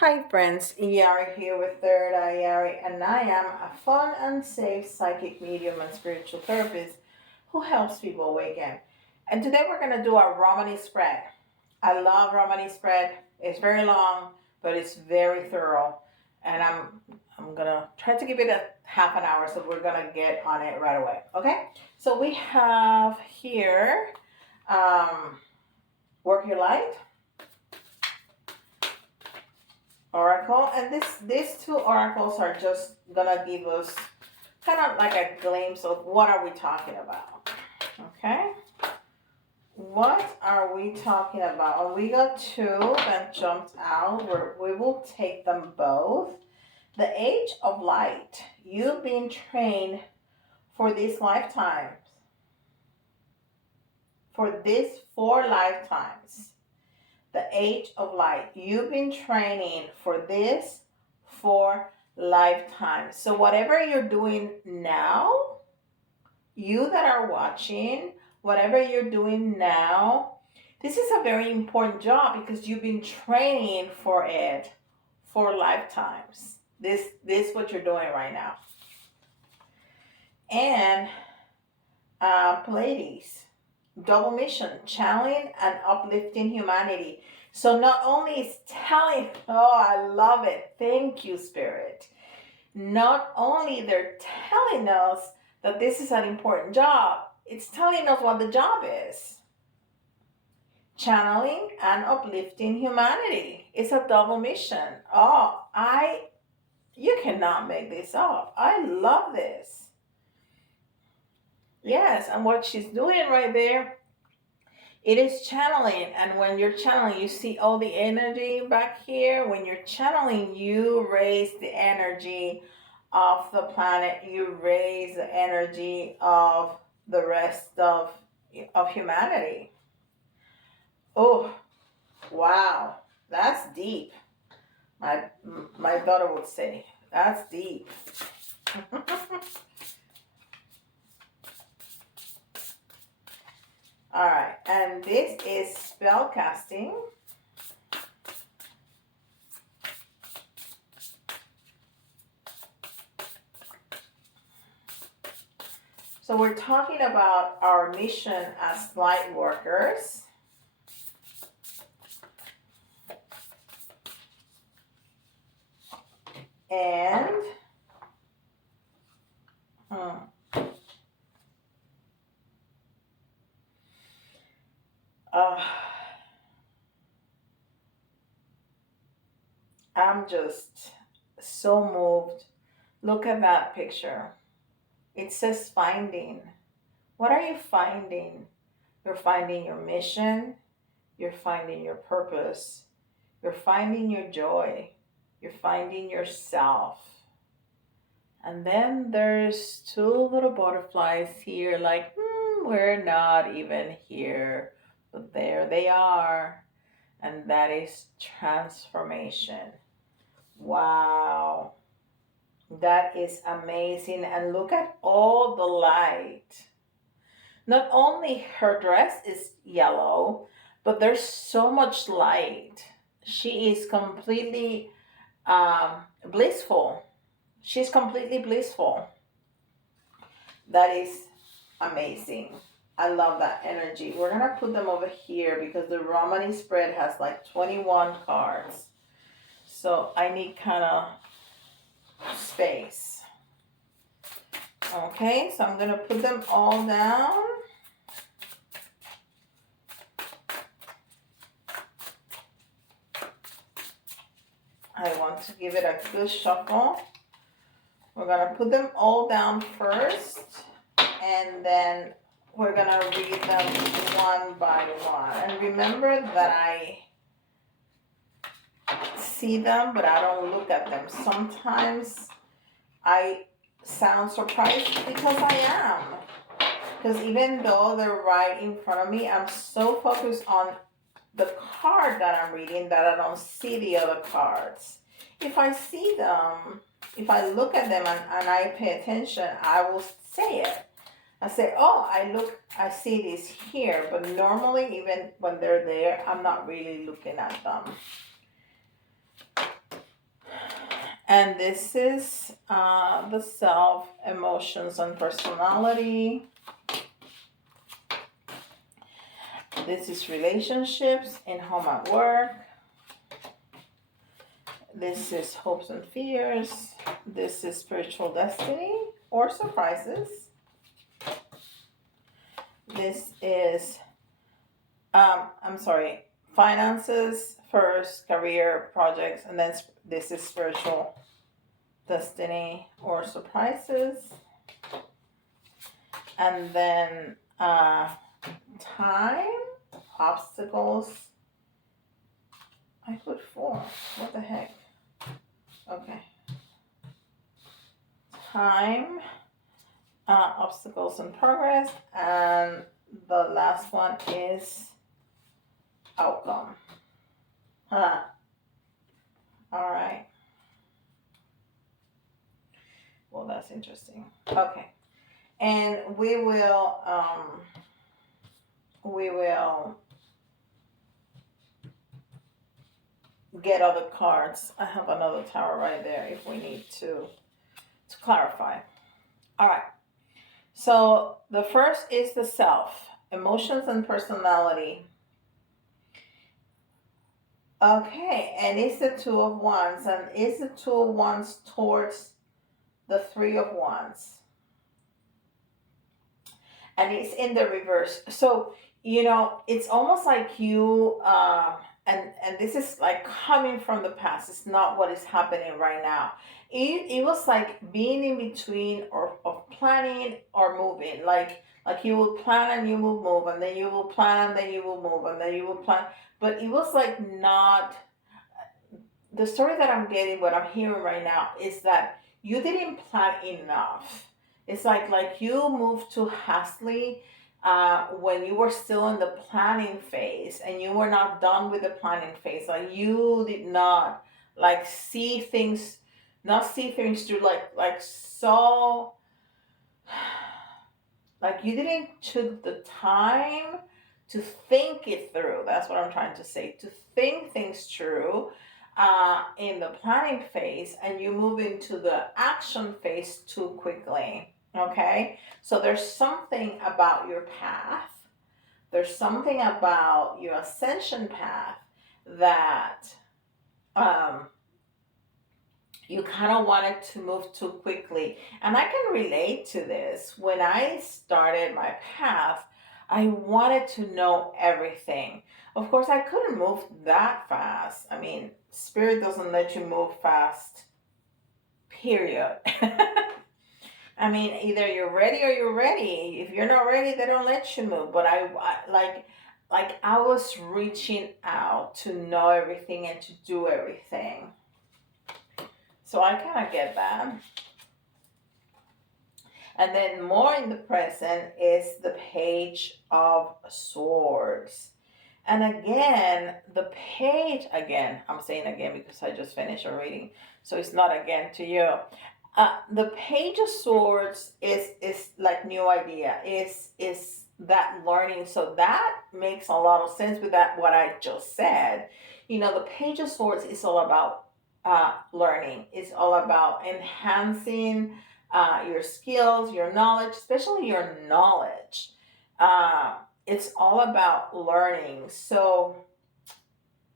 Hi friends, Yari here with Third Eye Yari, and I am a fun and safe psychic medium and spiritual therapist who helps people awaken. And today we're going to do our Romany spread. I love Romany spread. It's very long, but it's very thorough. And I'm going to try to give it a half an hour, so we're going to get on it right away. Okay? So we have here Work Your Light oracle, and these two oracles are just gonna give us kind of like a glimpse of what are we talking about. Okay, what are we talking about? We got two that jumped out where we will take them both. The age of light. You've been trained for these lifetimes, for these 4 lifetimes. The age of light. You've been training for this for lifetimes. So whatever you're doing now, you that are watching, whatever you're doing now, this is a very important job because you've been training for it for lifetimes. This is what you're doing right now. And Pleiades, double mission, channeling and uplifting humanity. So not only is telling, oh, I love it. Thank you, Spirit. Not only they're telling us that this is an important job, it's telling us what the job is. Channeling and uplifting humanity. It's a double mission. Oh, you cannot make this up. I love this. Yes, and what she's doing right there, it is channeling. And when you're channeling, you see all the energy back here. When you're channeling, you raise the energy of the planet. You raise the energy of the rest of humanity. Oh, wow. That's deep. My daughter would say, that's deep. All right, and this is spell casting. So we're talking about our mission as light workers. And I'm just so moved. Look at that picture. It says finding. What are you finding? You're finding your mission. You're finding your purpose. You're finding your joy. You're finding yourself. And then there's two little butterflies here, like, we're not even here. But there they are. And that is transformation. Wow. That is amazing. And look at all the light. Not only her dress is yellow, but there's so much light. She is completely blissful. She's completely blissful. That is amazing. I love that energy. We're going to put them over here because the Romany spread has like 21 cards. So I need kind of space. Okay, so I'm going to put them all down. I want to give it a good shuffle. We're going to put them all down first, and then we're going to read them one by one. And remember that I see them, but I don't look at them. Sometimes I sound surprised because I am. Because even though they're right in front of me, I'm so focused on the card that I'm reading that I don't see the other cards. If I see them, if I look at them and I pay attention, I will say it. I say, oh, I see this here. But normally, even when they're there, I'm not really looking at them. And this is the self, emotions, and personality. This is relationships in home at work. This is hopes and fears. This is spiritual destiny or surprises. This is, I'm sorry, finances first, career, projects, and then this is spiritual destiny or surprises. And then time, obstacles. I put 4. What the heck? Okay. Time, obstacles and progress, and the last one is outcome. Huh. All right. Well, that's interesting. Okay. And we will get other cards. I have another tower right there if we need to clarify. All right. So the first is the self, emotions and personality. Okay, and it's the 2 of Wands, and it's the 2 of Wands towards the 3 of Wands, and it's in the reverse. So it's almost like you and this is like coming from the past. It's not what is happening right now. It was like being in between or of planning or moving. Like you will plan and you will move, and then you will plan and then you will move, and then you will plan. But it was like not the story that I'm getting, what I'm hearing right now is that you didn't plan enough. It's like you moved too hastily when you were still in the planning phase, and you were not done with the planning phase. Like you did not like see things, not see things through like so like you didn't took the time to think it through. That's what I'm trying to say. To think things through in the planning phase, and you move into the action phase too quickly. Okay, so there's something about your path. There's something about your ascension path that um, you kind of wanted to move too quickly. And I can relate to this. When I started my path, I wanted to know everything. Of course, I couldn't move that fast. I mean, spirit doesn't let you move fast, period. I mean, either you're ready or you're ready. If you're not ready, they don't let you move. But like I was reaching out to know everything and to do everything. So I kind of get that. And then more in the present is the Page of Swords. And again, the page, again, I'm saying again because I just finished a reading, so it's not again to you. The Page of Swords is like new idea, is that learning. So that makes a lot of sense with that what I just said. The Page of Swords is all about learning. It's all about enhancing your skills, your knowledge, especially your knowledge. It's all about learning. So,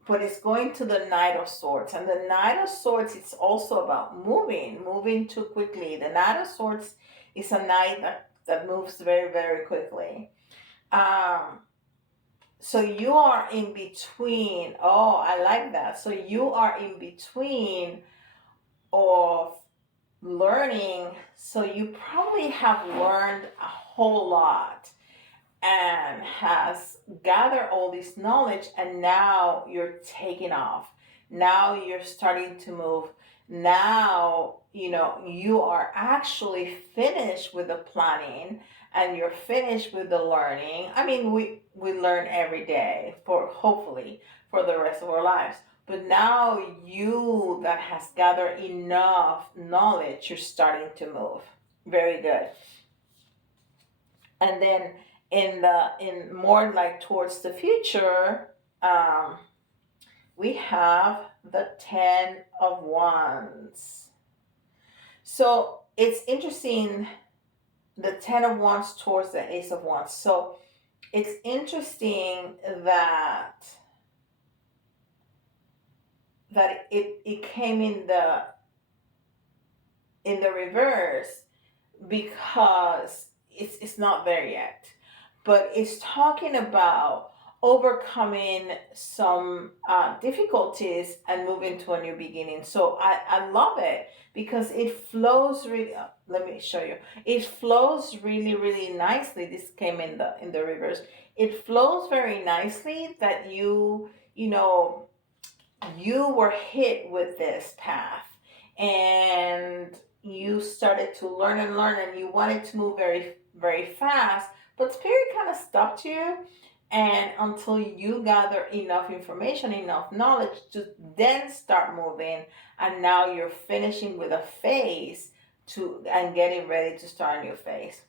but it's going to the Knight of Swords, and the Knight of Swords it's also about moving too quickly. The Knight of Swords is a knight that moves very, very quickly. Um, so you are in between. Oh, I like that. So you are in between of learning. So you probably have learned a whole lot and has gathered all this knowledge, and now you're taking off. Now you're starting to move. Now you are actually finished with the planning, and you're finished with the learning. I mean, we learn every day, for hopefully for the rest of our lives. But now you that has gathered enough knowledge, you're starting to move. Very good. And then in more like towards the future, we have the 10 of Wands. So it's interesting, the 10 of wands towards the ace of wands. So it's interesting that it came in the reverse, because it's not there yet, but it's talking about overcoming some difficulties and moving to a new beginning. So I love it because it flows really. Let me show you. It flows really really nicely. This came in the reverse. It flows very nicely that you know you were hit with this path, and you started to learn and learn, and you wanted to move very very fast, but spirit kind of stopped you, and until you gather enough information, enough knowledge to then start moving, and now you're finishing with a phase to and getting ready to start a new phase.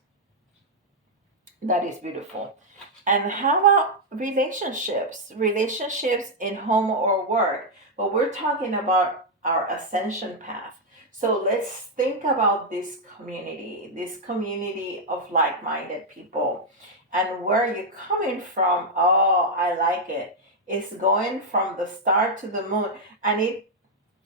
That is beautiful. And how about relationships? Relationships in home or work. But we're talking about our ascension path. So let's think about this community of like minded people. And where you're coming from, oh, I like it. It's going from the star to the moon. And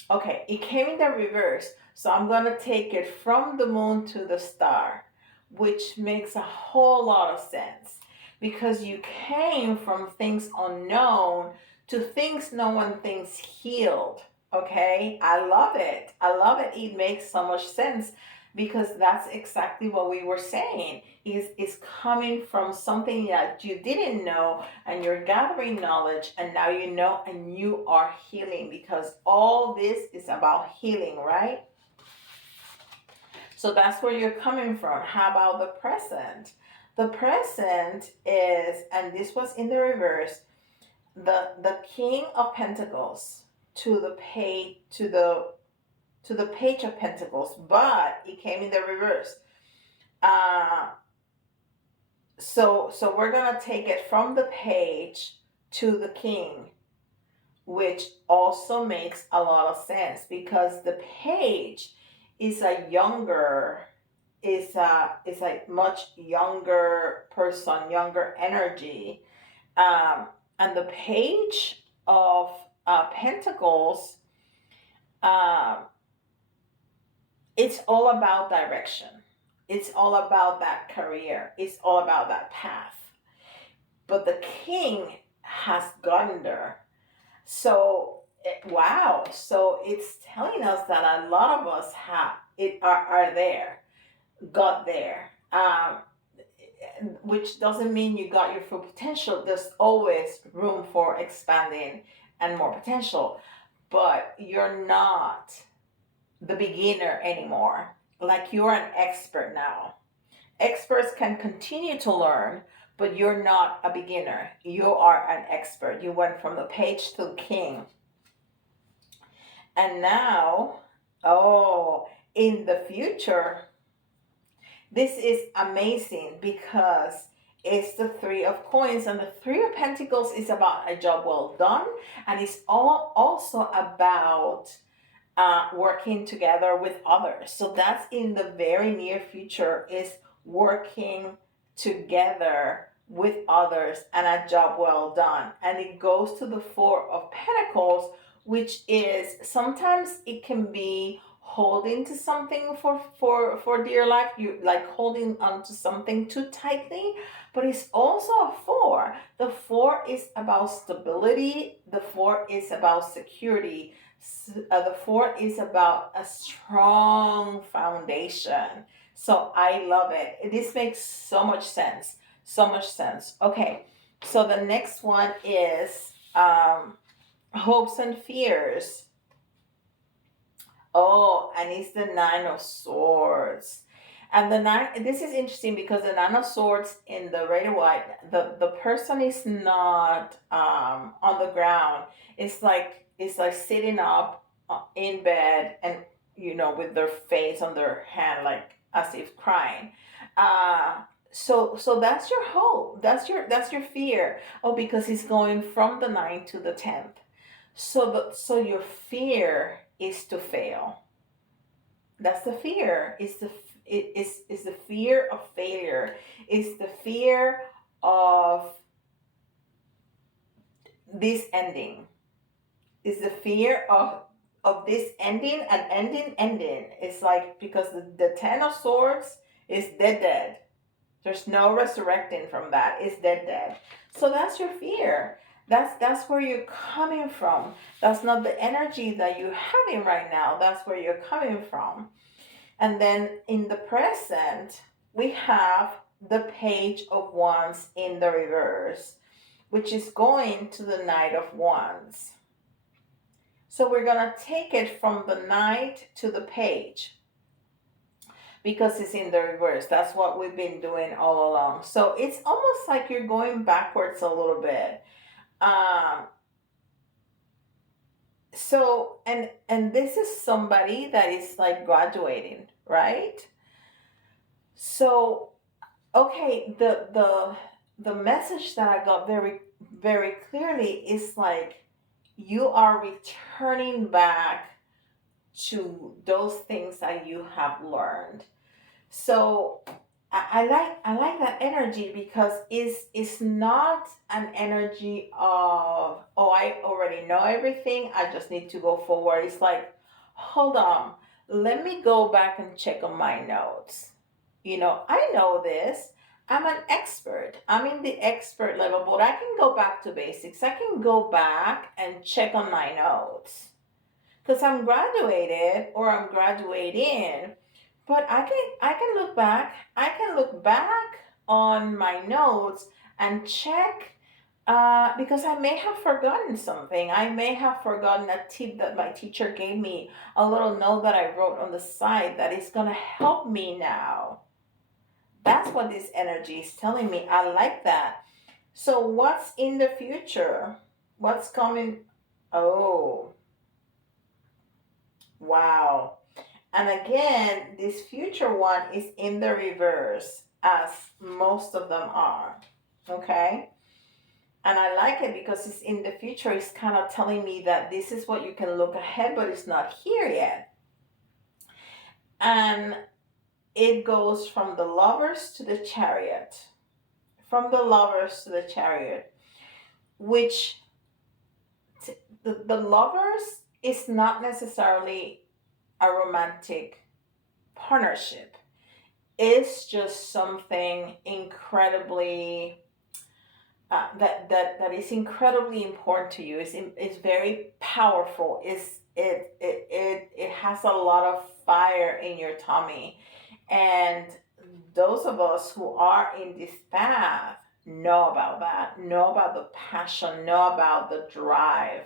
okay, it came in the reverse. So I'm going to take it from the moon to the star, which makes a whole lot of sense because you came from things unknown to things no one thinks healed. Okay, I love it. I love it. It makes so much sense because that's exactly what we were saying. Is coming from something that you didn't know, and you're gathering knowledge, and now you know, and you are healing, because all this is about healing, right? So that's where you're coming from. How about the present? The present is, and this was in the reverse, the King of Pentacles to the page of Pentacles, but it came in the reverse. Uh, so we're gonna take it from the page to the king, which also makes a lot of sense because the page is a younger is a much younger person, younger energy, and the page of pentacles, um, it's all about direction, it's all about that career, it's all about that path, but the king has gotten there. So wow, so it's telling us that a lot of us have it are there, got there, which doesn't mean you got your full potential. There's always room for expanding and more potential, but you're not the beginner anymore. Like, you're an expert now. Experts can continue to learn, but you're not a beginner. You are an expert. You went from the page to the king. And now, oh, in the future, this is amazing because it's the Three of Coins, and the Three of Pentacles is about a job well done, and it's all also about working together with others. So that's in the very near future, is working together with others and a job well done. And it goes to the Four of Pentacles, which is sometimes it can be holding to something for dear life, you like holding on to something too tightly, but it's also a four. The four is about stability, the four is about security, the four is about a strong foundation. So I love it. This makes so much sense. So much sense. Okay, so the next one is hopes and fears. Oh, and it's the Nine of Swords. And the nine, this is interesting because the Nine of Swords in the red and white, the person is not on the ground. It's like sitting up in bed, and with their face on their hand, like as if crying. Uh, so that's your hope. That's your fear. Oh, because it's going from the ninth to the 10th. So your fear is to fail. That's the fear. It's the fear of failure. It's the fear of this ending. It's the fear of this ending and ending. It's like because the Ten of Swords is dead. There's no resurrecting from that. It's dead. So that's your fear. That's where you're coming from. That's not the energy that you're having right now. That's where you're coming from. And then in the present, we have the Page of Wands in the reverse, which is going to the Knight of Wands. So we're going to take it from the Knight to the Page because it's in the reverse. That's what we've been doing all along. So it's almost like you're going backwards a little bit. Um, and this is somebody that is like graduating, right? So okay, the message that I got very clearly is like you are returning back to those things that you have learned. So I like that energy because it's not an energy of, oh, I already know everything, I just need to go forward. It's like, hold on, let me go back and check on my notes. I know this. I'm an expert. I'm in the expert level, but I can go back to basics. I can go back and check on my notes because I'm graduated or I'm graduating, but I can look back. I can look back on my notes and check because I may have forgotten something. I may have forgotten a tip that my teacher gave me, a little note that I wrote on the side that is going to help me now. That's what this energy is telling me. I like that. So, what's in the future? What's coming? Oh, wow. And again, this future one is in the reverse, as most of them are. Okay? And I like it because it's in the future. It's kind of telling me that this is what you can look ahead, but it's not here yet. And it goes from the Lovers to the Chariot. From the Lovers to the Chariot, which the Lovers is not necessarily a romantic partnership. It's just something incredibly that is incredibly important to you. It's very powerful. It has a lot of fire in your tummy, and those of us who are in this path know about that, know about the passion, know about the drive,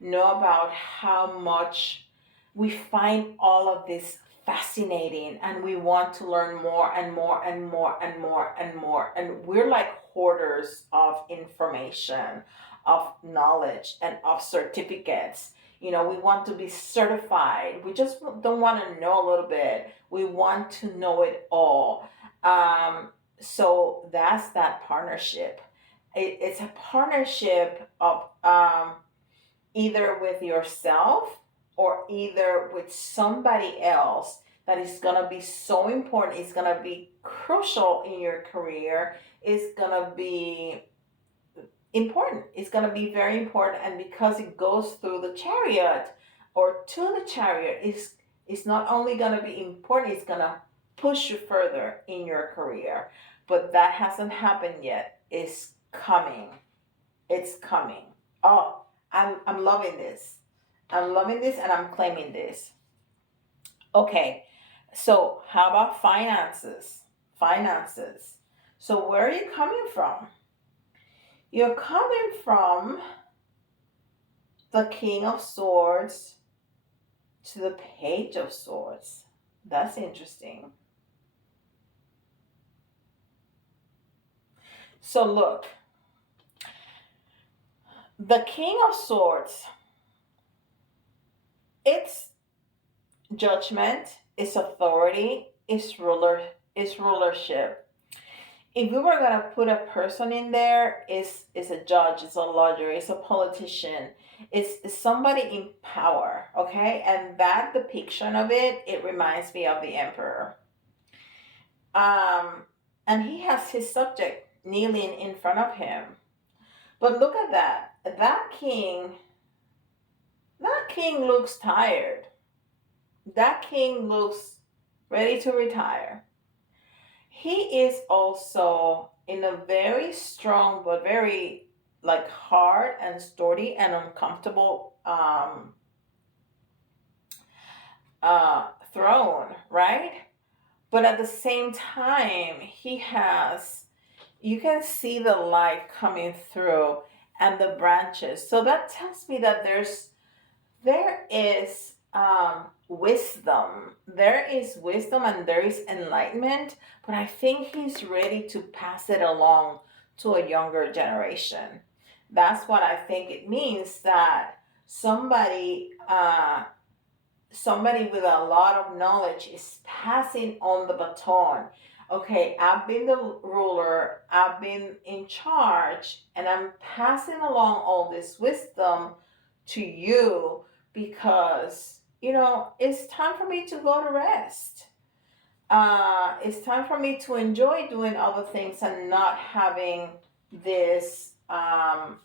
know about how much we find all of this fascinating and we want to learn more and more and more and more and more. And we're like hoarders of information, of knowledge, and of certificates. We want to be certified. We just don't want to know a little bit. We want to know it all. So that's that partnership. It's a partnership of either with yourself or either with somebody else that is going to be so important. It's going to be crucial in your career. It's going to be important. It's going to be very important. And because it goes through the chariot or to the chariot, it's not only going to be important, it's going to push you further in your career. But that hasn't happened yet. It's coming. It's coming. Oh, I'm loving this. I'm loving this and I'm claiming this. Okay, so how about finances? Finances. So where are you coming from? You're coming from the King of Swords to the Page of Swords. That's interesting. So look, the King of Swords, it's judgment, it's authority, it's rulership. if we were gonna put a person in there, is a judge, it's a lawyer, it's a politician, it's somebody in power, okay? And that depiction of it, it reminds me of the emperor. Um, and he has his subject kneeling in front of him. But look at that. That king looks tired. That king looks ready to retire. He is also in a very strong but very like hard and sturdy and uncomfortable throne, right? But at the same time, he has, you can see the light coming through and the branches. So that tells me that there is wisdom. There is wisdom and there is enlightenment, but I think he's ready to pass it along to a younger generation. That's what I think it means, that somebody with a lot of knowledge is passing on the baton. Okay, I've been the ruler, I've been in charge, and I'm passing along all this wisdom to you because, it's time for me to go to rest. It's time for me to enjoy doing other things and not having this, not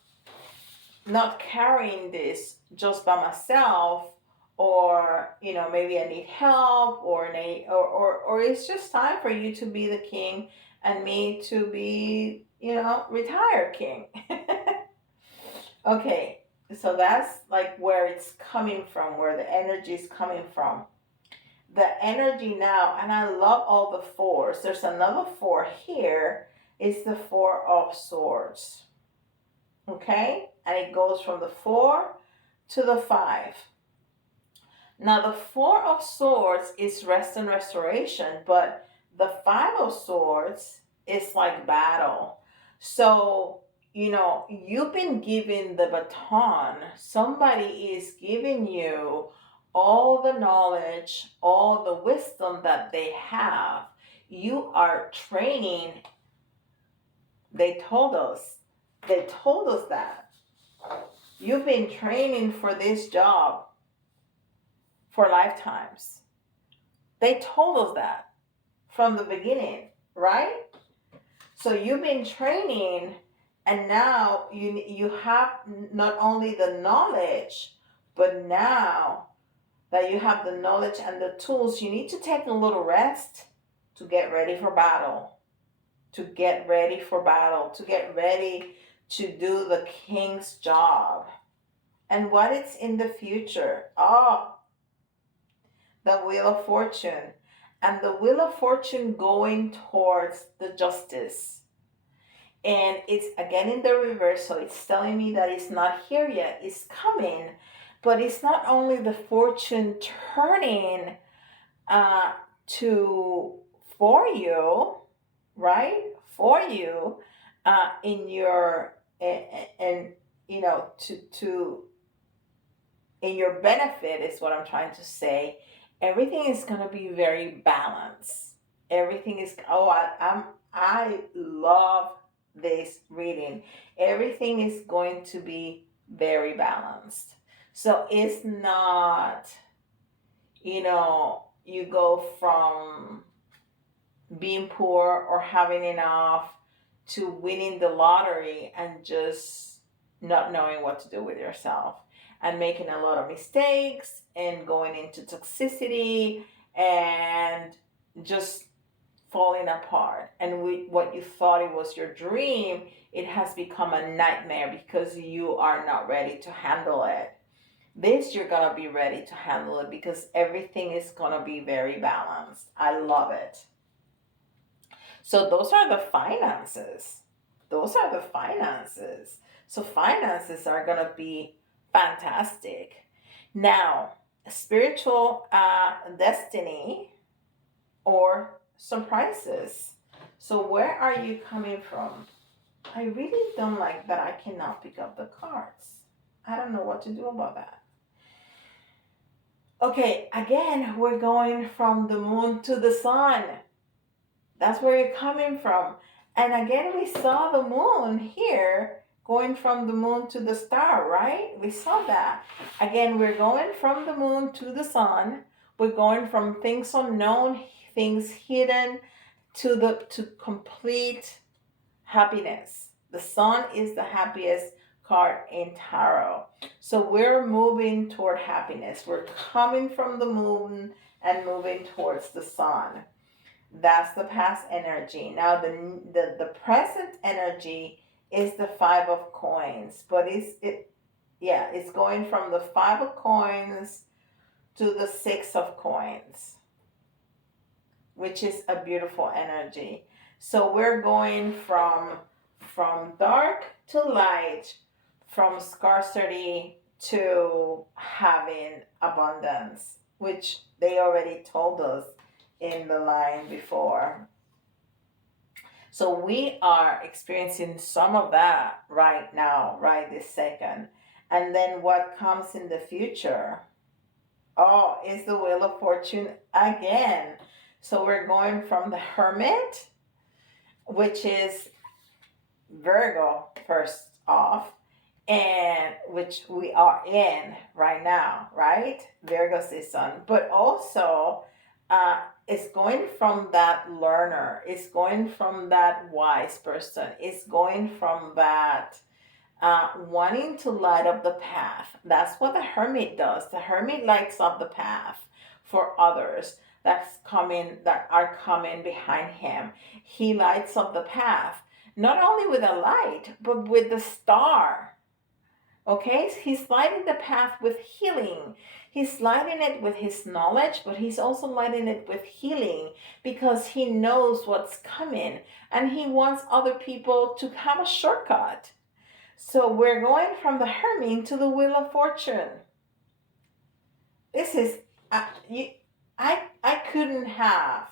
carrying this just by myself, or maybe I need help, or it's just time for you to be the king and me to be retired king. Okay, so that's like where it's coming from, where the energy is coming from. The energy now, and I love all the fours. There's another four here. It's the Four of Swords. Okay, and it goes from the four to the five. Now, the Four of Swords is rest and restoration, but the Five of Swords is like battle. So, you've been given the baton. Somebody is giving you all the knowledge, all the wisdom that they have. You are training. They told us. They told us that. You've been training for this job for lifetimes. They told us that from the beginning, right? So you've been training, and now you have not only the knowledge, but now that you have the knowledge and the tools, you need to take a little rest to get ready for battle. To get ready for battle, to get ready to do the king's job. And what is in the future? Oh, the Wheel of Fortune. And the Wheel of Fortune going towards the justice. And it's again in the reverse, so it's telling me that it's not here yet, it's coming. But it's not only the fortune turning to for you, right? For you, in your and to in your benefit is what I'm trying to say. Everything is gonna be very balanced. Everything is I love this reading. Everything is going to be very balanced. So it's not, you go from being poor or having enough to winning the lottery and just not knowing what to do with yourself and making a lot of mistakes and going into toxicity and just falling apart. And what you thought it was your dream, it has become a nightmare because you are not ready to handle it. This, you're gonna be ready to handle it because everything is gonna be very balanced. I love it. So those are the finances. Those are the finances. So finances are going to be fantastic. Now, spiritual destiny or surprises. So where are you coming from? I really don't like that I cannot pick up the cards. I don't know what to do about that. Okay, again, we're going from the moon to the sun. That's where you're coming from. And again, we saw the moon here going from the moon to the star, right? We saw that. Again, we're going from the moon to the sun. We're going from things unknown, things hidden, to complete happiness. The sun is the happiest card in tarot. So we're moving toward happiness. We're coming from the moon and moving towards the sun. That's the past energy. Now the present energy is the five of coins, but it's going from the five of coins to the six of coins, which is a beautiful energy. So we're going from dark to light, from scarcity to having abundance, which they already told us in the line before. So we are experiencing some of that right now, right this second. And then what comes in the future? Oh, is the Wheel of Fortune again. So we're going from the Hermit, which is Virgo first off, and which we are in right now, right? Virgo season, but also it's going from that learner, it's going from that wise person, it's going from that wanting to light up the path. That's what the hermit does. The hermit lights up the path for others that are coming behind him. He lights up the path not only with a light but with the star. Okay, he's lighting the path with healing. He's lighting it with his knowledge, but he's also lighting it with healing because he knows what's coming and he wants other people to have a shortcut. So we're going from the Hermit to the Wheel of Fortune. This is I couldn't have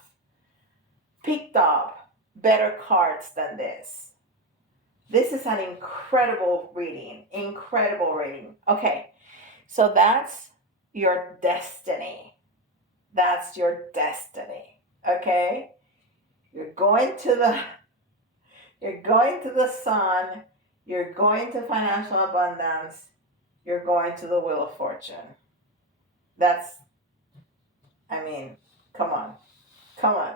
picked up better cards than this. This is an incredible reading. Incredible reading. Okay, so that's your destiny. That's your destiny. Okay? You're going to the sun, you're going to financial abundance, you're going to the Wheel of Fortune. That's, I mean, come on. Come on.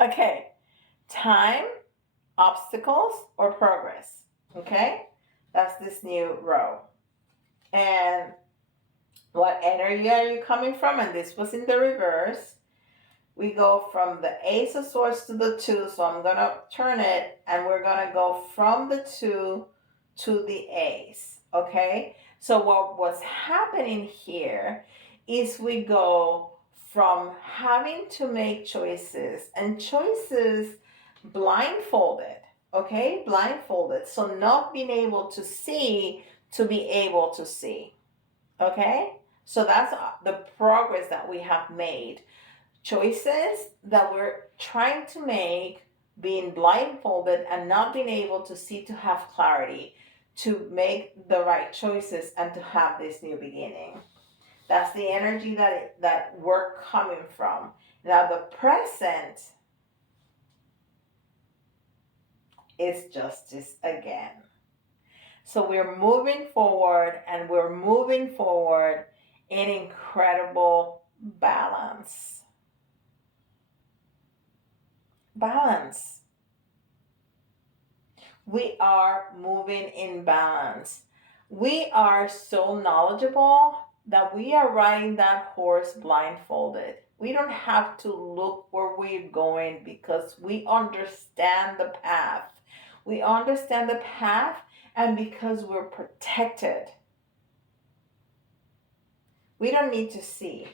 Okay. Time, obstacles, or progress. Okay? That's this new row. And what energy are you coming from? And this was in the reverse. We go from the Ace of Swords to the 2. So I'm going to turn it and we're going to go from the 2 to the Ace. Okay? So what's happening here is we go from having to make choices and choices blindfolded. Okay? Blindfolded. So not being able to see to be able to see. Okay? So that's the progress that we have made. Choices that we're trying to make, being blindfolded and not being able to see to have clarity, to make the right choices and to have this new beginning. That's the energy that we're coming from. Now the present is justice again. So we're moving forward and we're moving forward in incredible balance. Balance. We are moving in balance. We are so knowledgeable that we are riding that horse blindfolded. We don't have to look where we're going because we understand the path. We understand the path, and because we're protected, we don't need to see.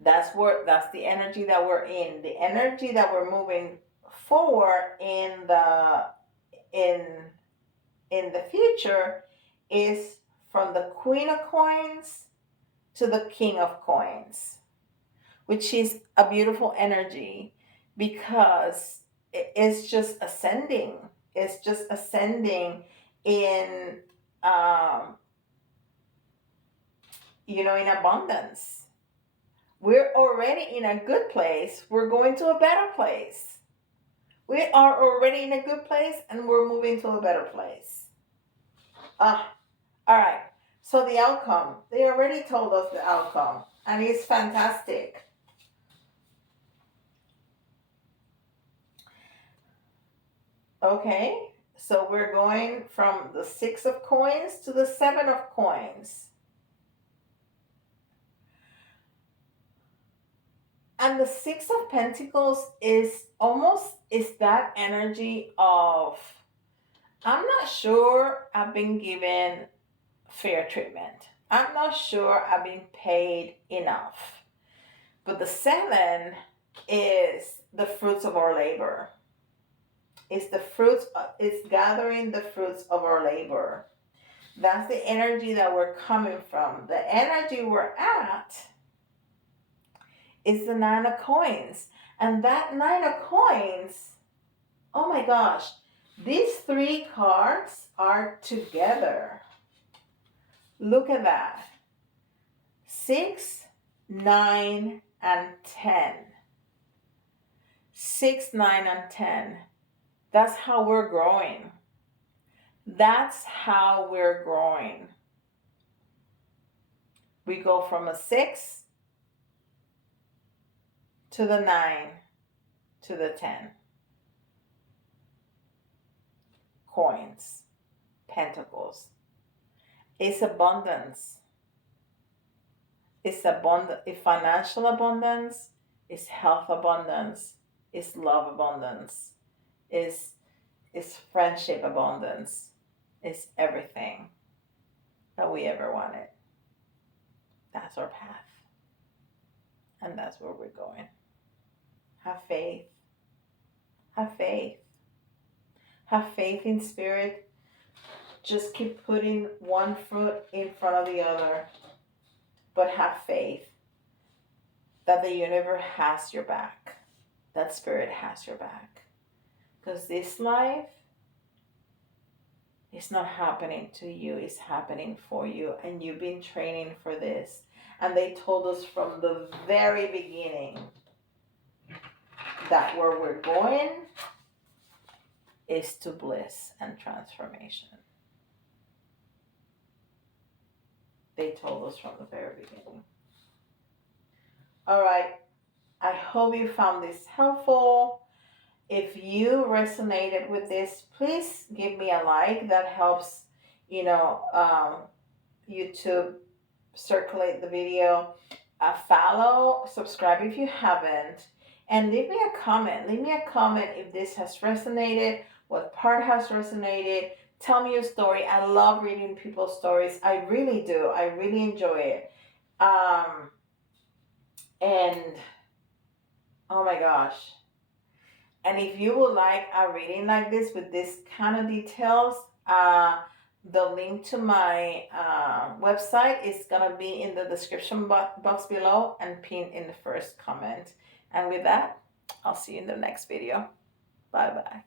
That's the energy that we're in. The energy that we're moving forward in the future is from the Queen of Coins to the King of Coins, which is a beautiful energy because it's just ascending. It's just ascending in in abundance. We're already in a good place. We're going to a better place. We are already in a good place and we're moving to a better place. All right. So the outcome, they already told us the outcome, and it's fantastic. Okay, so we're going from the 6 of coins to the 7 of coins. And the 6 of pentacles is that energy of, I'm not sure I've been given fair treatment. I'm not sure I've been paid enough. But the 7 is the fruits of our labor. It's the fruits, it's gathering the fruits of our labor. That's the energy that we're coming from. The energy we're at is the 9 of coins. And that 9 of coins, oh my gosh, these 3 cards are together. Look at that. 6, 9, and 10. 6, 9, and 10. That's how we're growing. That's how we're growing. We go from a 6 to the 9 to the 10. Coins, pentacles. It's abundance. It's financial abundance, it's health abundance, it's love abundance, it's friendship abundance, it's everything that we ever wanted. That's our path. And that's where we're going. Have faith. Have faith. Have faith in spirit. Just keep putting one foot in front of the other. But have faith that the universe has your back. That spirit has your back. Because this life is not happening to you. It's happening for you. And you've been training for this. And they told us from the very beginning that where we're going is to bliss and transformation. They told us from the very beginning. All right. I hope you found this helpful. If you resonated with this, please give me a like. That helps, YouTube circulate the video. Follow, subscribe if you haven't, and leave me a comment. Leave me a comment if this has resonated, what part has resonated. Tell me your story. I love reading people's stories. I really do. I really enjoy it. And oh my gosh. And if you would like a reading like this with this kind of details, the link to my website is going to be in the description box below and pinned in the first comment. And with that, I'll see you in the next video. Bye bye.